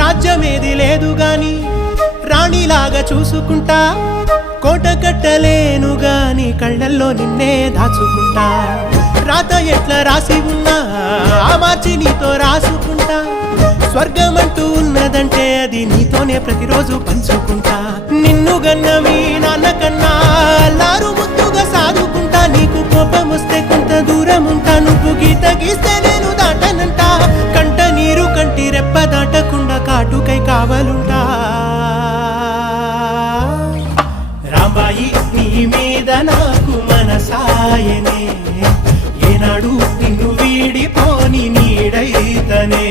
రాజ్యమేది లేదు గాని రాణిలాగా చూసుకుంటా, కోట కట్టలేను గాని కళ్ళల్లో నిన్నే దాచుకుంటా. రాత ఎట్లా రాసి ఉన్నా ఆ మార్చి నీతో రాసుకుంటా, స్వర్గమంటూ ఉన్నదంటే అది నీతోనే ప్రతిరోజు పంచుకుంటా. నిన్ను గన్న మీ నాన్నకన్నా అల్లారు ముద్దుగా సాదుకుంటా, నీకు కోపం వస్తే కొంత దూరం ఉంటా, నువ్వు గీత గీస్తే నేను దాటనంట, కంట నీరు కంటి రెప్ప దాటకుండా కాటుకై కావలుంటా. రాంబాయి నీ మీద నాకు మనసాయనే, ఏనాడు నిన్ను వీడిపోని నీడైతనే.